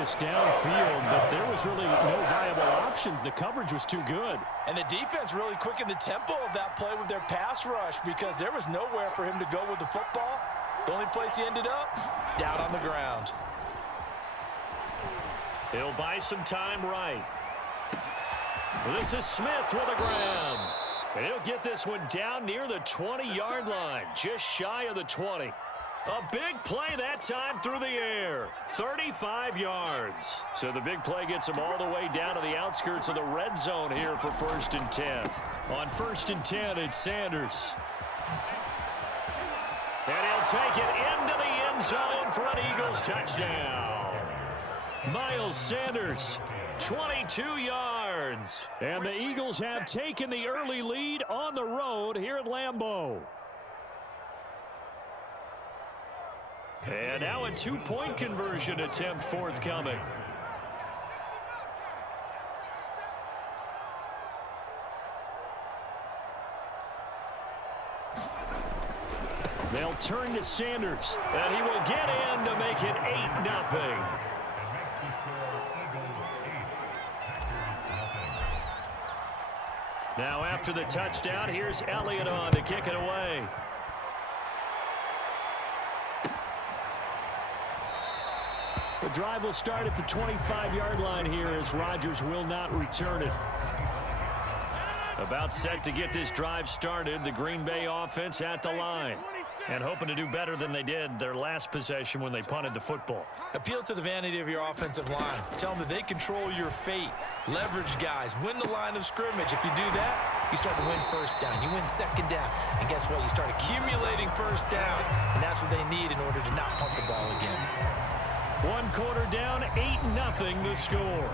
this downfield, but there was really no viable options. The coverage was too good. And the defense really quickened the tempo of that play with their pass rush because there was nowhere for him to go with the football. The only place he ended up, down on the ground. He'll buy some time right. This is Smith with a grab. And he'll get this one down near the 20-yard line, just shy of the 20. A big play that time through the air. 35 yards. So the big play gets him all the way down to the outskirts of the red zone here for 1st and 10. On 1st and 10, it's Sanders. And he'll take it into the end zone for an Eagles touchdown. Miles Sanders, 22 yards. And the Eagles have taken the early lead on the road here at Lambeau. And now a two-point conversion attempt forthcoming. They'll turn to Sanders, and he will get in to make it 8-0. Now after the touchdown, here's Elliott on to kick it away. The drive will start at the 25-yard line here as Rodgers will not return it. About set to get this drive started, the Green Bay offense at the line. And hoping to do better than they did their last possession when they punted the football. Appeal to the vanity of your offensive line. Tell them that they control your fate. Leverage guys. Win the line of scrimmage. If you do that, you start to win first down. You win second down. And guess what? You start accumulating first downs. And that's what they need in order to not punt the ball again. One quarter down, 8-0 the score.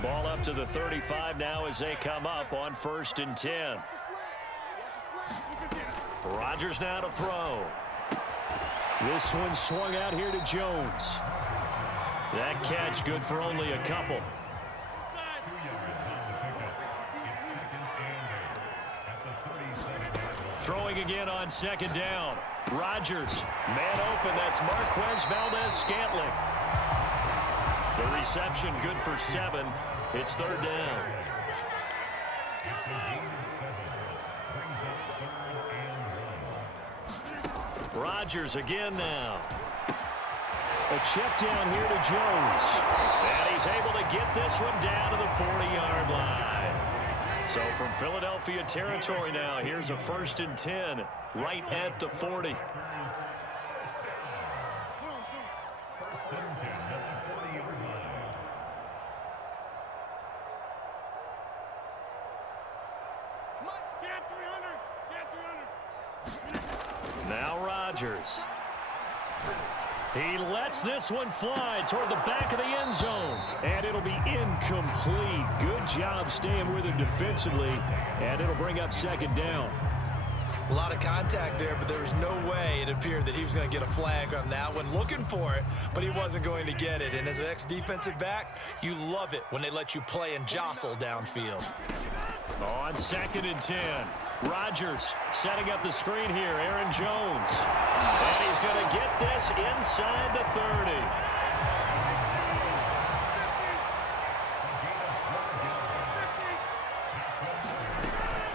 Ball up to the 35 now as they come up on 1st and 10. Rodgers now to throw. This one swung out here to Jones. That catch good for only a couple. Throwing again on 2nd down. Rodgers, man open. That's Marquez Valdez-Scantling. The reception good for 7. It's 3rd down. Rodgers again now. A check down here to Jones. And he's able to get this one down to the 40-yard line. So from Philadelphia territory now, here's a 1st and 10 right at the 40. Now Rodgers. He lets this one fly toward the back of the end zone. And it'll be incomplete. Good job staying with him defensively. And it'll bring up 2nd down. A lot of contact there, but there was no way it appeared that he was going to get a flag on that one. Looking for it, but he wasn't going to get it. And as an ex-defensive back, you love it when they let you play and jostle downfield. On 2nd and 10. Rodgers setting up the screen here. Aaron Jones. And he's going to get this inside the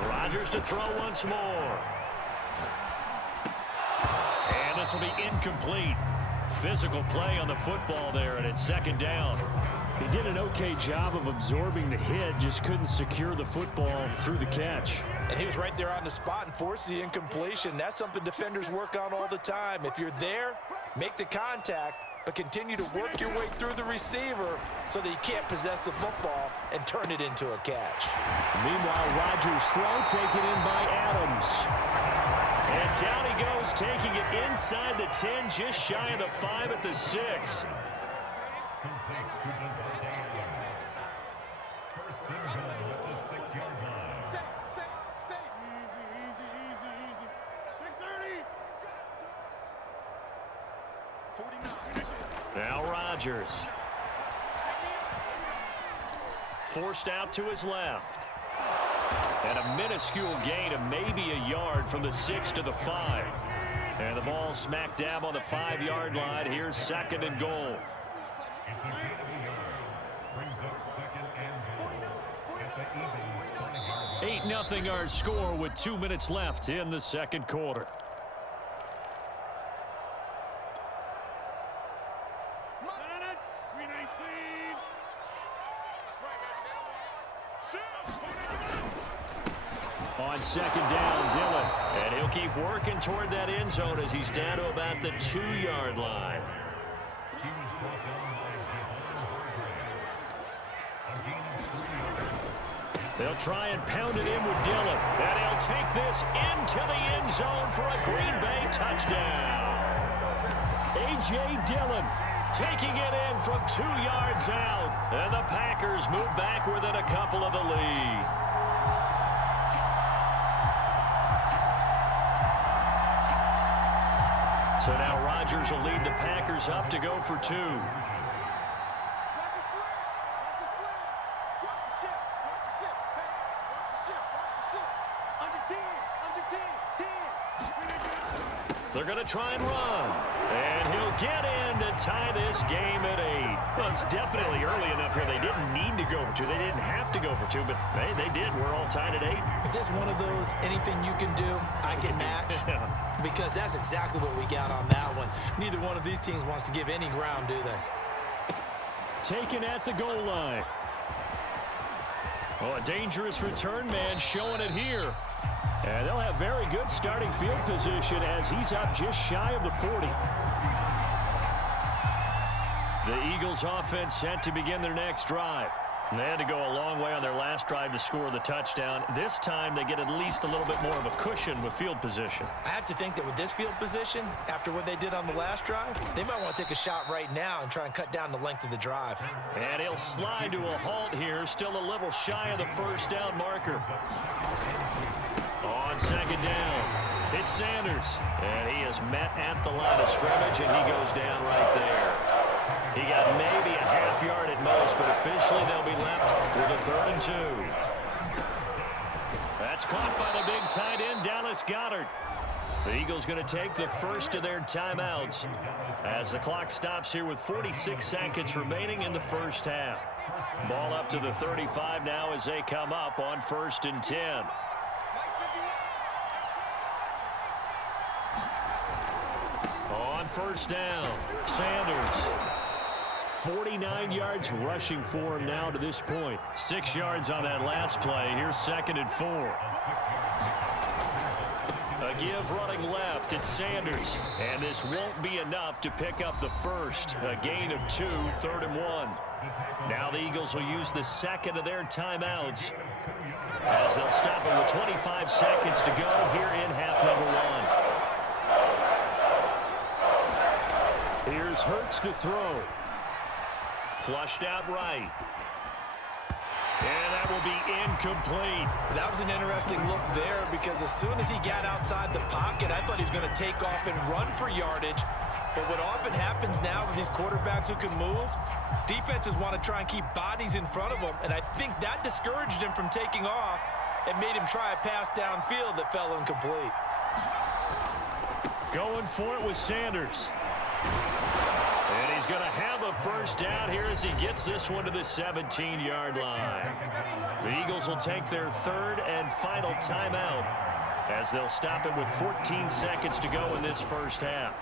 30. Rodgers to throw once more. And this will be incomplete. Physical play on the football there, and it's 2nd down. He did an okay job of absorbing the hit, just couldn't secure the football through the catch. And he was right there on the spot and forced the incompletion. That's something defenders work on all the time. If you're there, make the contact, but continue to work your way through the receiver so that you can't possess the football and turn it into a catch. Meanwhile, Rodgers' throw taken in by Adams. And down he goes, taking it inside the 10, just shy of the 5 at the 6. Now Rodgers. Forced out to his left. And a minuscule gain of maybe a yard from the 6 to the 5. And the ball smack dab on the 5-yard line. Here's 2nd and goal. 8-0 our score with 2 minutes left in the 2nd quarter. On 2nd down, Dillon. And he'll keep working toward that end zone as he's down to about the 2-yard line. They'll try and pound it in with Dillon. And he'll take this into the end zone for a Green Bay touchdown. A.J. Dillon taking it in from 2 yards out. And the Packers move back within a couple of the lead. So now Rodgers will lead the Packers up to go for 2. They're going to try and run. And he'll get in to tie this game at 8. Well, it's definitely early enough here. They didn't need to go for 2. They didn't have to go for 2, but hey, they did. We're all tied at 8. Is this one of those anything you can do, I can match? Because that's exactly what we got on that one. Neither one of these teams wants to give any ground, do they? Taken at the goal line. Oh, a dangerous return man showing it here. And they'll have very good starting field position as he's up just shy of the 40. The Eagles offense set to begin their next drive. They had to go a long way on their last drive to score the touchdown. This time they get at least a little bit more of a cushion with field position. I have to think that with this field position, after what they did on the last drive, they might want to take a shot right now and try and cut down the length of the drive. And he'll slide to a halt here, still a little shy of the first down marker. On 2nd down, it's Sanders. And he is met at the line of scrimmage, and he goes down right there. He got maybe a half yard at most, but officially they'll be left with a 3rd and 2. That's caught by the big tight end, Dallas Goedert. The Eagles going to take the first of their timeouts as the clock stops here with 46 seconds remaining in the first half. Ball up to the 35 now as they come up on 1st and 10. On 1st down, Sanders. 49 yards rushing for him now to this point. 6 yards on that last play. Here's 2nd and 4. A give running left. It's Sanders. And this won't be enough to pick up the first. A gain of 2, 3rd and 1. Now the Eagles will use the second of their timeouts as they'll stop it with 25 seconds to go here in half number 1. Here's Hurts to throw. Flushed out right. And that will be incomplete. That was an interesting look there because as soon as he got outside the pocket, I thought he was going to take off and run for yardage. But what often happens now with these quarterbacks who can move, defenses want to try and keep bodies in front of them. And I think that discouraged him from taking off and made him try a pass downfield that fell incomplete. Going for it with Sanders. And he's going to have a first down here as he gets this one to the 17-yard line. The Eagles will take their 3rd and final timeout as they'll stop it with 14 seconds to go in this first half.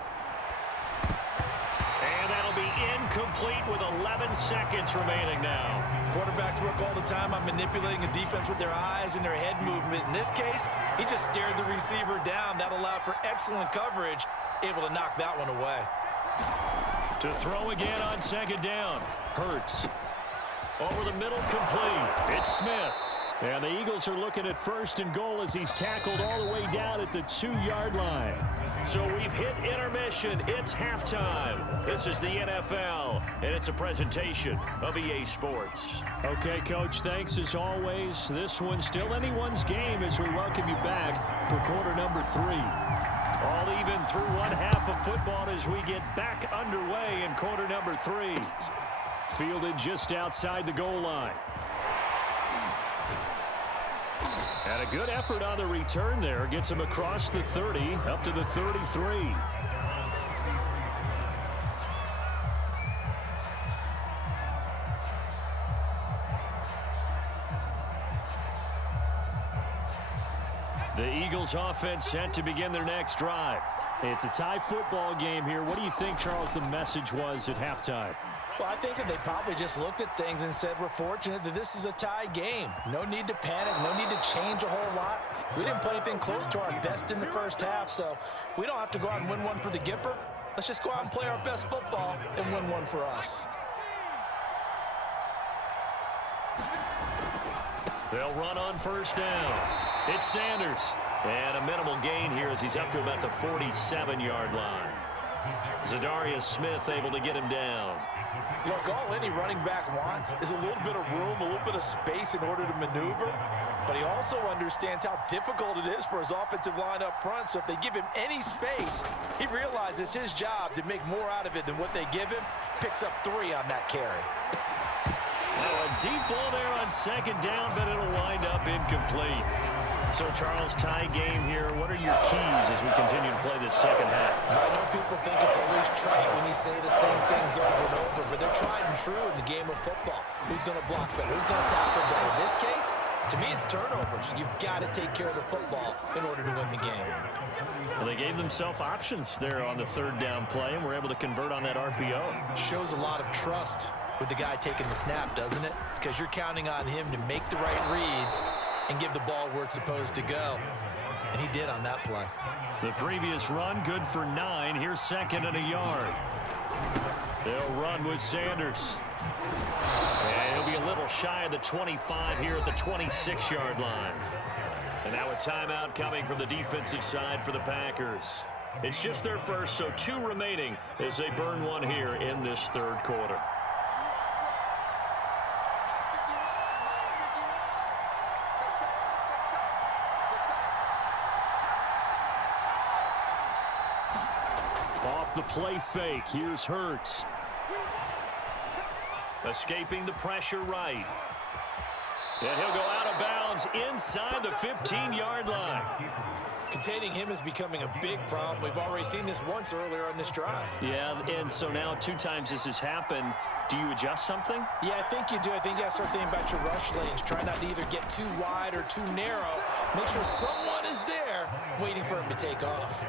And that'll be incomplete with 11 seconds remaining now. Quarterbacks work all the time on manipulating a defense with their eyes and their head movement. In this case, he just stared the receiver down. That allowed for excellent coverage, able to knock that one away. To throw again on 2nd down. Hurts. Over the middle, complete. It's Smith. And the Eagles are looking at 1st and goal as he's tackled all the way down at the 2-yard line. So we've hit intermission. It's halftime. This is the NFL, and it's a presentation of EA Sports. Okay, Coach, thanks as always. This one's still anyone's game as we welcome you back for quarter number 3. All even through one half of football as we get back underway in quarter number 3. Fielded just outside the goal line. And a good effort on the return there. Gets him across the 30, up to the 33. The Eagles offense set to begin their next drive. It's a tie football game here. What do you think, Charles, the message was at halftime? Well, I think that they probably just looked at things and said, we're fortunate that this is a tie game. No need to panic, no need to change a whole lot. We didn't play anything close to our best in the first half, so we don't have to go out and win one for the Gipper. Let's just go out and play our best football and win one for us. They'll run on first down. It's Sanders. And a minimal gain here as he's up to about the 47-yard line. Zadarius Smith able to get him down. Look, all any running back wants is a little bit of room, a little bit of space in order to maneuver. But he also understands how difficult it is for his offensive line up front. So if they give him any space, he realizes his job to make more out of it than what they give him. Picks up 3 on that carry. Well, a deep ball there on second down, but it'll wind up incomplete. So, Charles, tie game here. What are your keys as we continue to play this second half? I know people think it's always trite when you say the same things over and over, but they're tried and true in the game of football. Who's going to block better? Who's going to tackle better? In this case, to me, it's turnovers. You've got to take care of the football in order to win the game. Well, they gave themselves options there on the third down play, and were able to convert on that RPO. Shows a lot of trust with the guy taking the snap, doesn't it? Because you're counting on him to make the right reads and give the ball where it's supposed to go. And he did on that play. The previous run, good for 9. Here's second and a yard. They'll run with Sanders. And he'll be a little shy of the 25 here at the 26-yard line. And now a timeout coming from the defensive side for the Packers. It's just their first, so 2 remaining as they burn one here in this third quarter. Off the play fake, here's Hurts. Escaping the pressure right. And he'll go out of bounds inside the 15-yard line. Containing him is becoming a big problem. We've already seen this once earlier on this drive. Yeah, and so now 2 times this has happened. Do you adjust something? Yeah, I think you do. I think you got to start thinking about your rush lanes. Try not to either get too wide or too narrow. Make sure someone is there waiting for him to take off.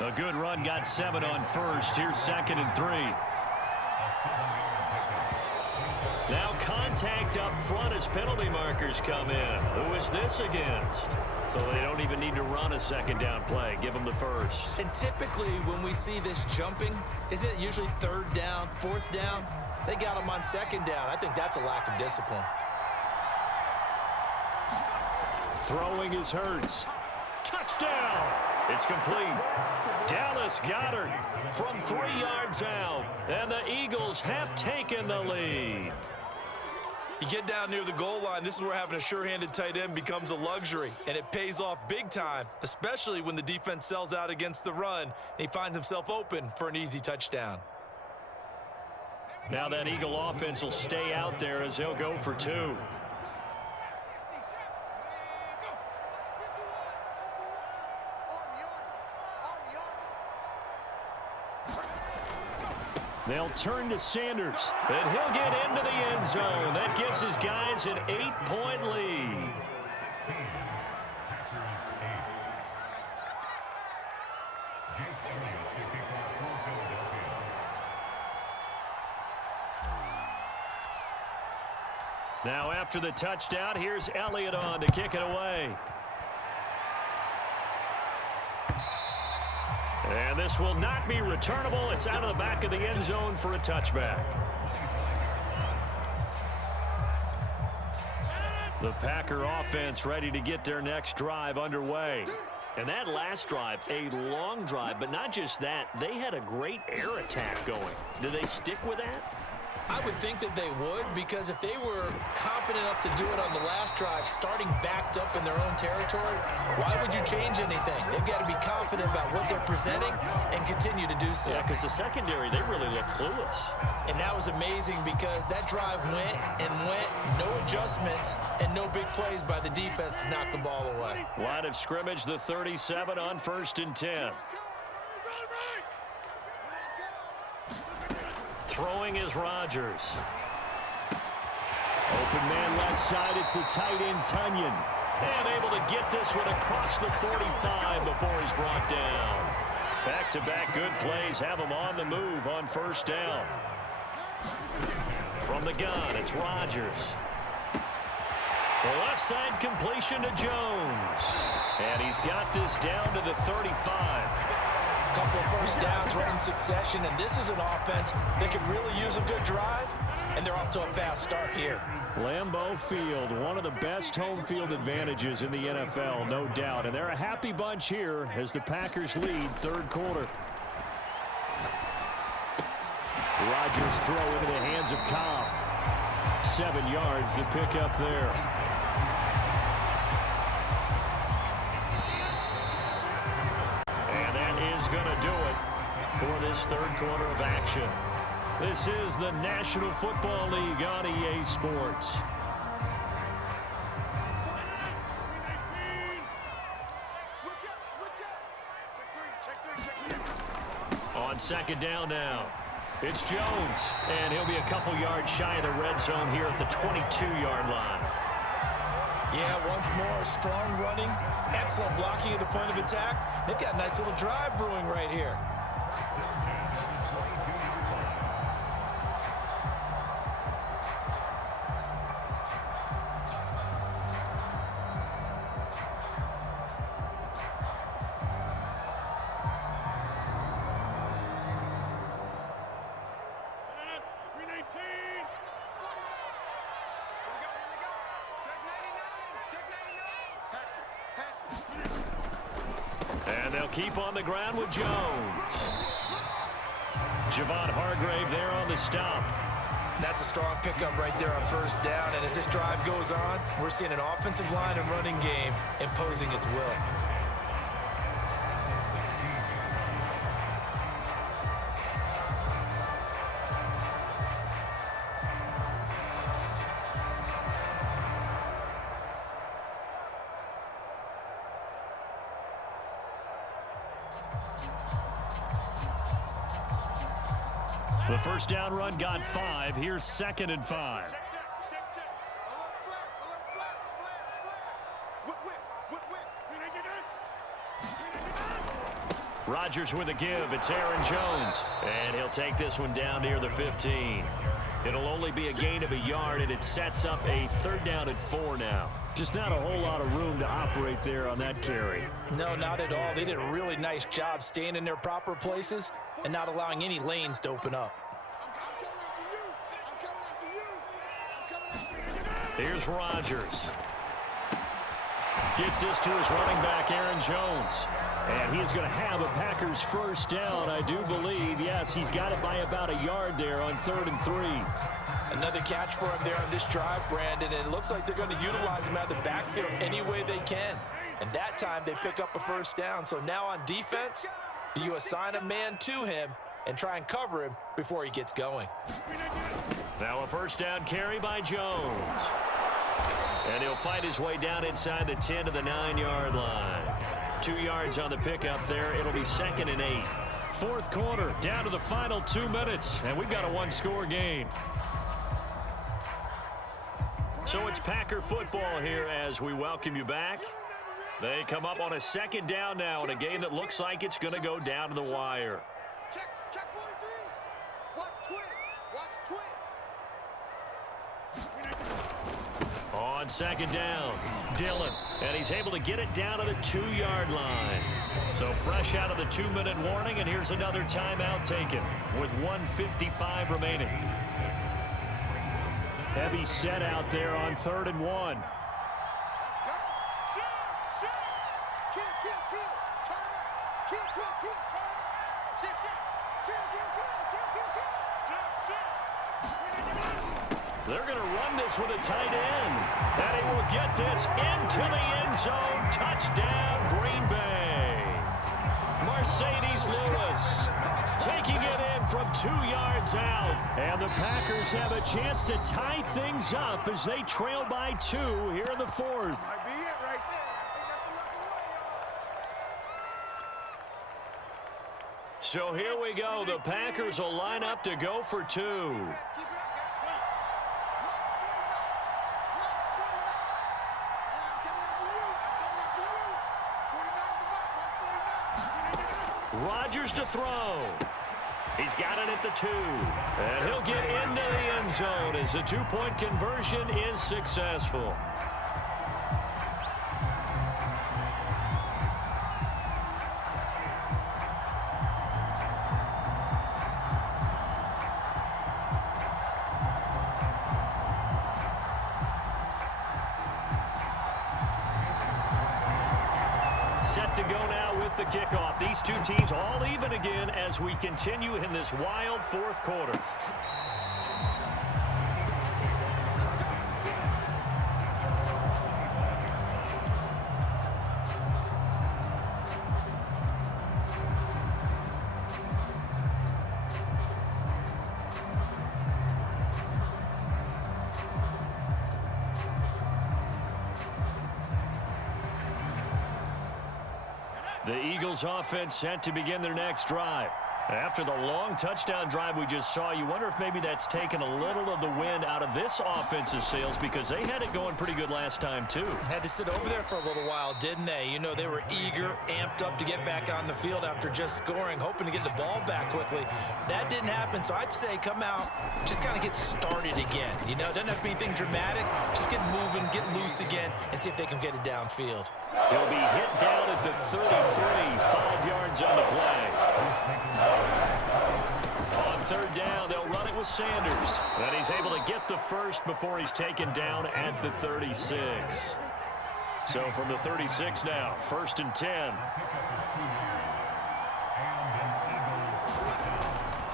A good run, got 7 on first. Here's second and 3. Now contact up front as penalty markers come in. Who is this against? So they don't even need to run a second down play. Give them the first. And typically when we see this jumping, is it usually third down, fourth down? They got them on second down. I think that's a lack of discipline. Throwing is Hurts. Touchdown! It's complete. Dallas Goedert from 3 yards out. And the Eagles have taken the lead. You get down near the goal line, this is where having a sure-handed tight end becomes a luxury, and it pays off big time, especially when the defense sells out against the run, and he finds himself open for an easy touchdown. Now that Eagle offense will stay out there as he'll go for 2. They'll turn to Sanders, and he'll get into the end zone. That gives his guys an 8-point lead. Now after the touchdown, here's Elliott on to kick it away. And this will not be returnable. It's out of the back of the end zone for a touchback. The Packer offense ready to get their next drive underway. And that last drive, a long drive, but not just that. They had a great air attack going. Do they stick with that? I would think that they would, because if they were confident enough to do it on the last drive, starting backed up in their own territory, why would you change anything? They've got to be confident about what they're presenting and continue to do so. Yeah, because the secondary, they really look clueless. And that was amazing because that drive went and went, no adjustments, and no big plays by the defense to knock the ball away. Line of scrimmage, the 37 on 1st and 10. Throwing is Rodgers. Open man left side, it's the tight end, Tunyon. And able to get this one across the 45 before he's brought down. Back-to-back good plays have him on the move on 1st down. From the gun, it's Rodgers. The left side completion to Jones. And he's got this down to the 35. Couple of first downs right in succession, and this is an offense that could really use a good drive, and they're off to a fast start here. Lambeau Field, one of the best home field advantages in the NFL, no doubt. And they're a happy bunch here as the Packers lead 3rd quarter. Rodgers throw into the hands of Cobb. 7 yards, the pickup there. And that is going to do it for this 3rd quarter of action. This is the National Football League on EA Sports. On 2nd down now, it's Jones, and he'll be a couple yards shy of the red zone here at the 22-yard line. Yeah, once more, strong running, excellent blocking at the point of attack. They've got a nice little drive brewing right here. And they'll keep on the ground with Jones. Javon Hargrave there on the stop. That's a strong pickup right there on 1st down. And as this drive goes on, we're seeing an offensive line and running game imposing its will. The 1st down run got 5. Here's 2nd and 5. Rodgers with a give. It's Aaron Jones. And he'll take this one down near the 15. It'll only be a gain of a yard, and it sets up a 3rd down and 4 now. Just not a whole lot of room to operate there on that carry. No, not at all. They did a really nice job staying in their proper places and not allowing any lanes to open up. Here's Rodgers. Gets this to his running back, Aaron Jones. And he is going to have a Packers 1st down, I do believe. Yes, he's got it by about a yard there on 3rd and 3. Another catch for him there on this drive, Brandon, and it looks like they're going to utilize him out of the backfield any way they can. And that time they pick up a 1st down. So now on defense, do you assign a man to him and try and cover him before he gets going? Now a 1st down carry by Jones. And he'll fight his way down inside the 10 to the 9-yard line. 2 yards on the pickup there. It'll be 2nd and 8. 4th quarter, down to the final 2 minutes, and we've got a 1-score game. So it's Packer football here as we welcome you back. They come up on a 2nd down now in a game that looks like it's going to go down to the wire. Check 43. Watch twins. On 2nd down, Dillon, and he's able to get it down to the 2-yard line. So fresh out of the 2-minute warning, and here's another timeout taken with 1:55 remaining. Heavy set out there on 3rd and 1. Let's go. Shoot. Kill. Turn it. Kill. Turn it. Shit. Kill. Shoot. They're going to run this with a tight end. And he will get this into the end zone. Touchdown, Green Bay. Mercedes Lewis taking it in from 2 yards out. And the Packers have a chance to tie things up as they trail by 2 here in the 4th. So here we go. The Packers will line up to go for 2. Rodgers to throw. He's got it at the 2. And he'll get into the end zone as the 2-point conversion is successful. Set to go now with the kickoff. These two teams all even again as we continue in this wild 4th quarter. The Eagles offense set to begin their next drive. After the long touchdown drive we just saw, you wonder if maybe that's taken a little of the wind out of this offensive sails because they had it going pretty good last time too. Had to sit over there for a little while, didn't they? You know, they were eager, amped up to get back on the field after just scoring, hoping to get the ball back quickly. That didn't happen, so I'd say come out, just kind of get started again. You know, it doesn't have to be anything dramatic. Just get moving, get loose again, and see if they can get it downfield. He'll be hit down at the 33, 5 yards on the play. On 3rd down, they'll run it with Sanders. And he's able to get the first before he's taken down at the 36. So from the 36 now, 1st and 10.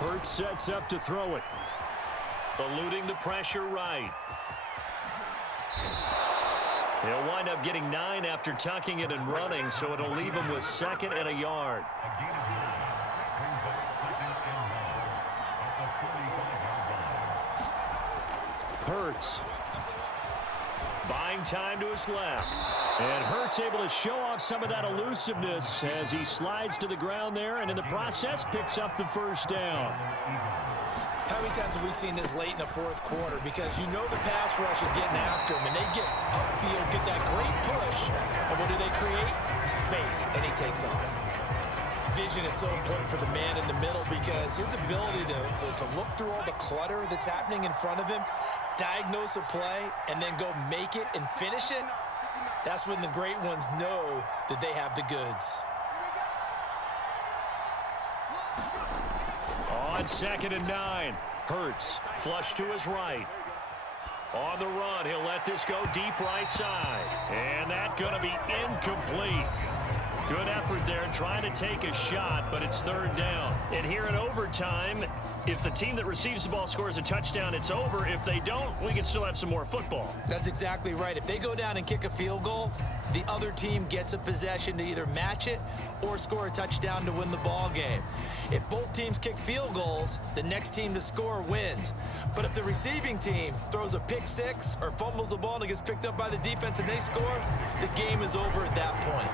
Hurts sets up to throw it. Eluding the pressure right. He'll wind up getting 9 after tucking it and running, so it'll leave him with 2nd and a yard. Hurts buying time to his left. And Hurts able to show off some of that elusiveness as he slides to the ground there and in the process picks up the 1st down. How many times have we seen this late in the 4th quarter? Because you know the pass rush is getting after him, and they get upfield, get that great push, and what do they create? Space, and he takes off. Vision is so important for the man in the middle because his ability to look through all the clutter that's happening in front of him, diagnose a play, and then go make it and finish it, that's when the great ones know that they have the goods. On 2nd and 9, Hurts flush to his right. On the run, he'll let this go deep right side. And that's going to be incomplete. Good effort there trying to take a shot, but it's 3rd down. And here in overtime, if the team that receives the ball scores a touchdown, it's over. If they don't, we can still have some more football. That's exactly right. If they go down and kick a field goal, the other team gets a possession to either match it or score a touchdown to win the ball game. If both teams kick field goals, the next team to score wins. But if the receiving team throws a pick 6 or fumbles the ball and it gets picked up by the defense and they score, the game is over at that point.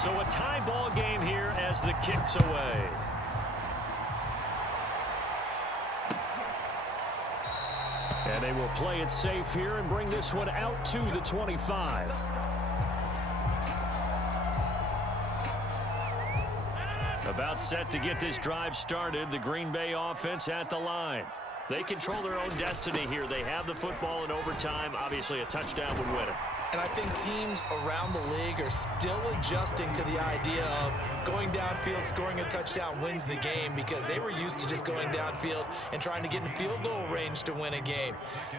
So a tie ball game here as the kick's away. And they will play it safe here and bring this one out to the 25. About set to get this drive started. The Green Bay offense at the line. They control their own destiny here. They have the football in overtime. Obviously, a touchdown would win it. And I think teams around the league are still adjusting to the idea of going downfield, scoring a touchdown wins the game because they were used to just going downfield and trying to get in field goal range to win a game.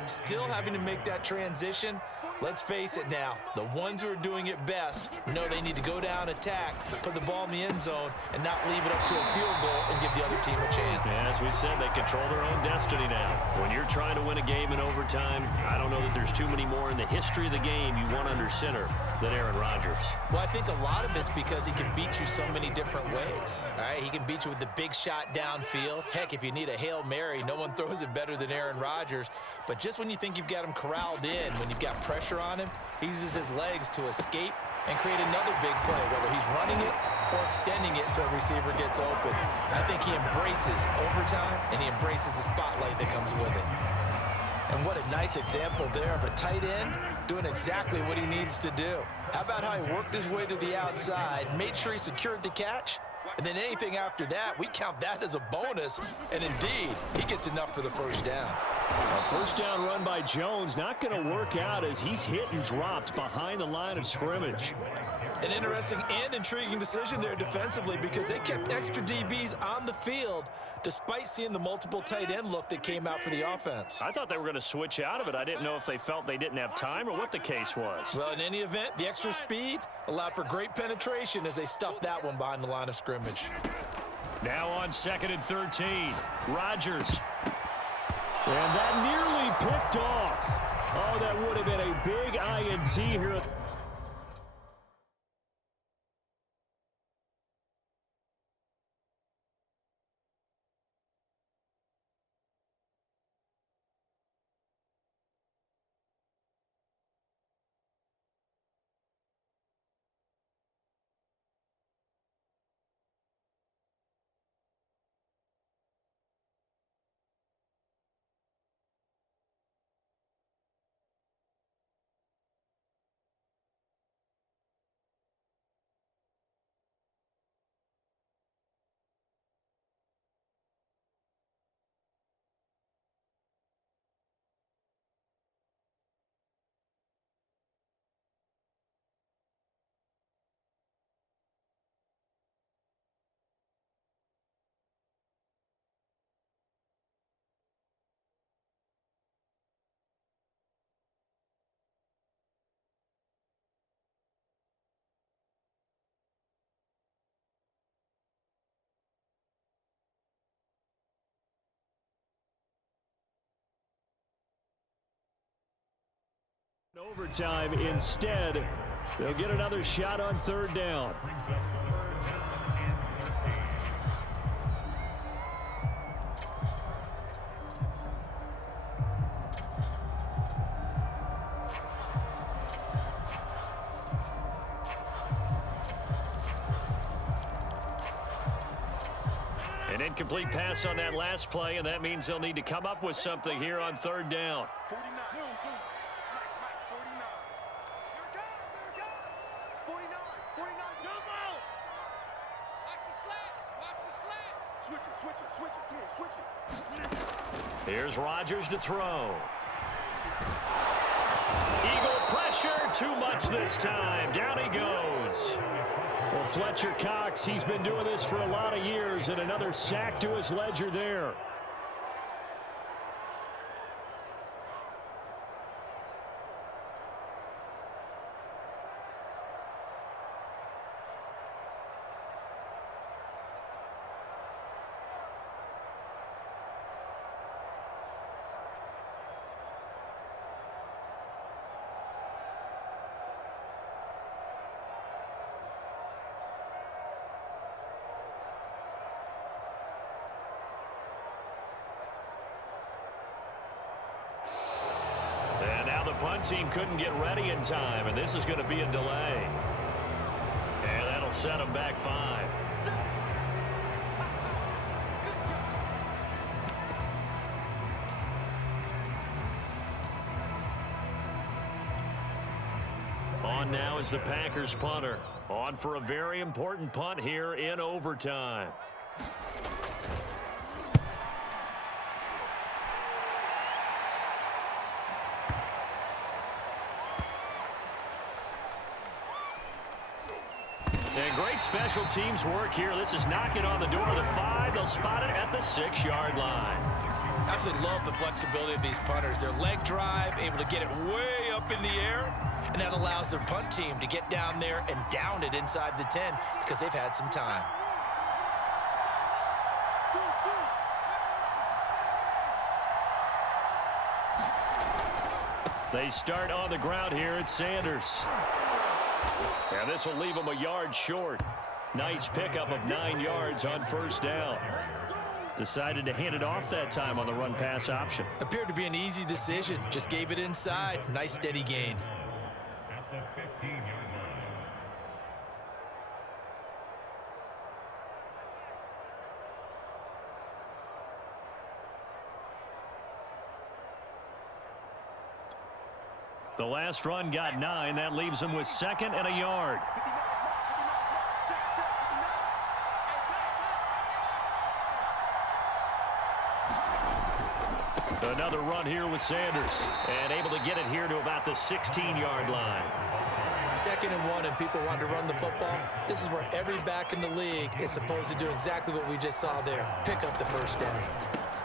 Still having to make that transition, Let's face it now, the ones who are doing it best know they need to go down, attack, put the ball in the end zone, and not leave it up to a field goal and give the other team a chance. Yeah, as we said, they control their own destiny now. When you're trying to win a game in overtime, I don't know that there's too many more in the history of the game you want under center than Aaron Rodgers. Well, I think a lot of it's because he can beat you so many different ways. All right, he can beat you with the big shot downfield. Heck, if you need a Hail Mary, no one throws it better than Aaron Rodgers. But just when you think you've got him corralled in, when you've got pressure on him, he uses his legs to escape and create another big play, whether he's running it or extending it so a receiver gets open. I think he embraces overtime, and he embraces the spotlight that comes with it. And what a nice example there of a tight end doing exactly what he needs to do. How about how he worked his way to the outside, made sure he secured the catch, and then anything after that, we count that as a bonus, and indeed, he gets enough for the first down. A first down run by Jones, not going to work out as he's hit and dropped behind the line of scrimmage. An interesting and intriguing decision there defensively because they kept extra DBs on the field despite seeing the multiple tight end look that came out for the offense. I thought they were going to switch out of it. I didn't know if they felt they didn't have time or what the case was. Well, in any event, the extra speed allowed for great penetration as they stuffed that one behind the line of scrimmage. Now on 2nd and 13, Rodgers. And that nearly picked off. Oh, that would have been a big INT here. Overtime instead. They'll get another shot on 3rd down. An incomplete pass on that last play, and that means they'll need to come up with something here on 3rd down. 49. 49. Come on. Watch the slats. Switch it. Come on, switch it. Here's Rodgers to throw. Eagle pressure, too much this time. Down he goes. Well, Fletcher Cox, he's been doing this for a lot of years, and another sack to his ledger there. And now the punt team couldn't get ready in time, and this is going to be a delay. And that'll set them back 5. On now is the Packers punter. On for a very important punt here in overtime. And great special teams work here. This is knocking on the door of the 5. They'll spot it at the 6-yard line. Absolutely love the flexibility of these punters. Their leg drive, able to get it way up in the air, and that allows their punt team to get down there and down it inside the 10 because they've had some time. They start on the ground here at Sanders. And this will leave them a yard short. Nice pickup of 9 yards on first down. Decided to hand it off that time on the run-pass option. Appeared to be an easy decision. Just gave it inside. Nice steady gain. The last run got 9. That leaves him with 2nd and a yard. Another run here with Sanders. And able to get it here to about the 16-yard line. 2nd and 1 and people want to run the football. This is where every back in the league is supposed to do exactly what we just saw there. Pick up the first down.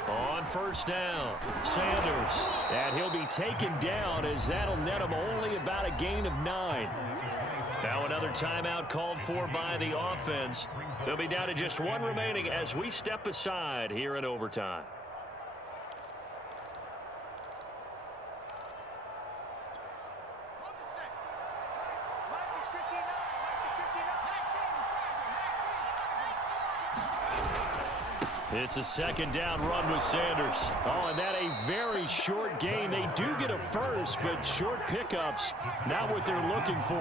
On first down, Sanders. And he'll be taken down as that'll net him only about a gain of 9. Now another timeout called for by the offense. They'll be down to just 1 remaining as we step aside here in overtime. It's a 2nd down run with Sanders. Oh, and that a very short gain. They do get a first, but short pickups, not what they're looking for.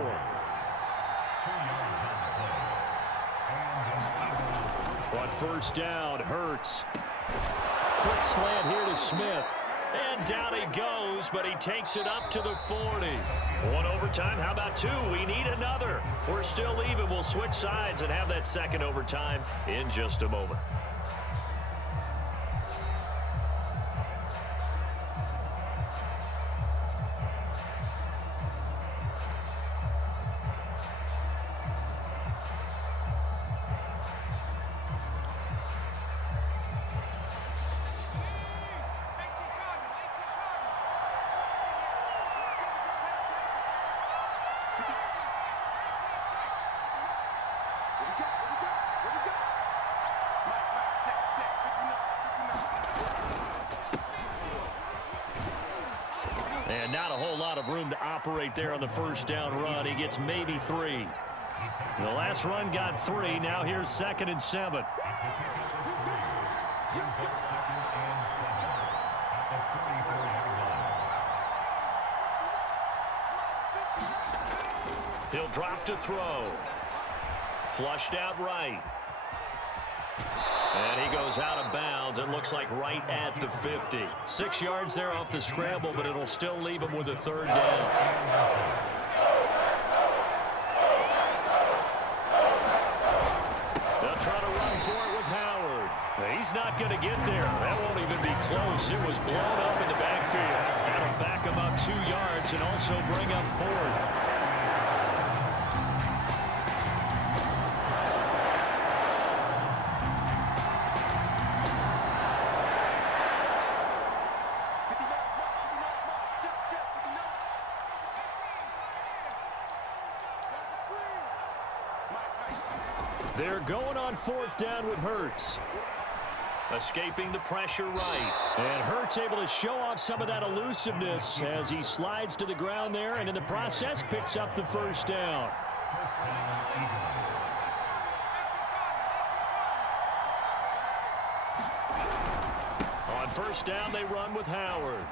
On first down, Hurts. Quick slant here to Smith. And down he goes, but he takes it up to the 40. 1 overtime, how about 2? We need another. We're still even. We'll switch sides and have that 2nd overtime in just a moment. And not a whole lot of room to operate there on the first down run. He gets maybe 3. The last run got 3. Now here's 2nd and 7. He'll drop to throw. Flushed out right. And he goes out of bounds. It looks like right at the 50. 6 yards there off the scramble, but it'll still leave him with a 3rd down. They'll try to run for it with Howard. He's not going to get there. That won't even be close. It was blown up in the backfield. That'll back him up 2 yards and also bring up 4th. They're going on 4th down with Hurts. Escaping the pressure right. And Hurts able to show off some of that elusiveness as he slides to the ground there and in the process picks up the first down. On first down, they run with Howard.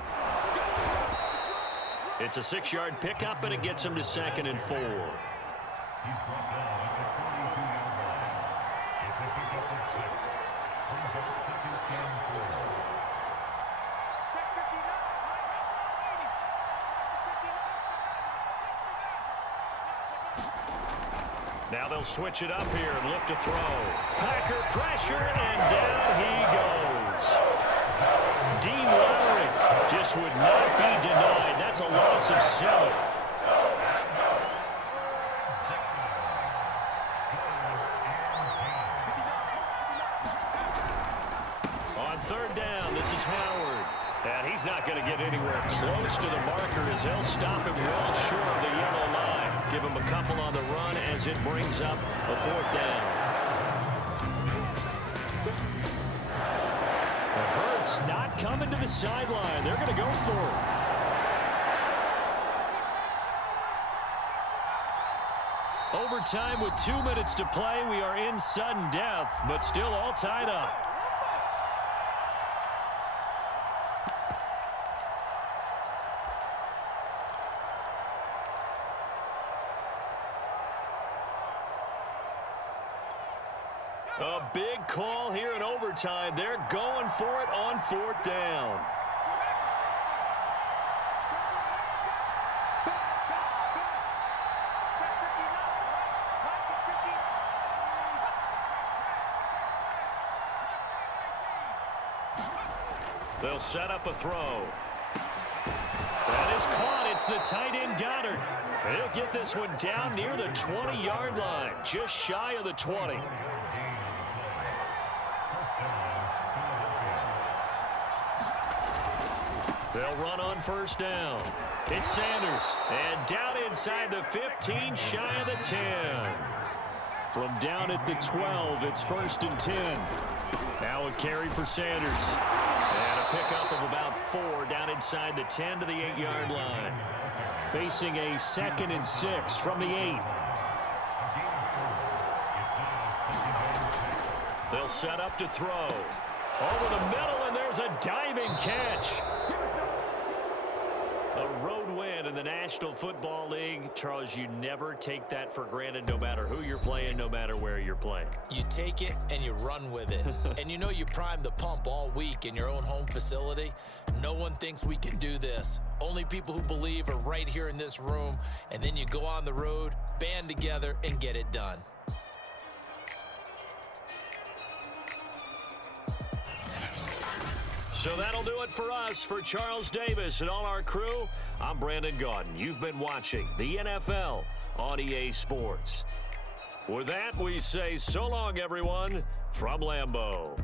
It's a 6-yard pickup, and it gets him to 2nd and 4. Now they'll switch it up here and look to throw. Packer pressure, and down he goes. Dean Lowry just would not be denied. That's a loss of 7. third down. This is Howard. And he's not going to get anywhere close to the marker as they'll stop him well short of the yellow line. Give him a couple on the run as it brings up a fourth down. Hurts not coming to the sideline. They're going to go for it. Overtime with 2 minutes to play. We are in sudden death, but still all tied up. A big call here in overtime. They're going for it on fourth down. They'll set up a throw. That is caught. It's the tight end Goddard. He'll get this one down near the 20-yard line, just shy of the 20. They'll run on first down. It's Sanders. And down inside the 15, shy of the 10. From down at the 12, it's 1st and 10. Now a carry for Sanders. And a pickup of about 4 down inside the 10 to the 8-yard line. Facing a 2nd and 6 from the 8. They'll set up to throw. Over the middle, and there's a diving catch. A road win in the National Football League. Charles, you never take that for granted, no matter who you're playing, no matter where you're playing. You take it and you run with it. And you know you prime the pump all week in your own home facility. No one thinks we can do this. Only people who believe are right here in this room. And then you go on the road, band together, and get it done. So that'll do it for us. For Charles Davis and all our crew, I'm Brandon Gaudin. You've been watching the NFL on EA Sports. With that, we say so long, everyone, from Lambeau.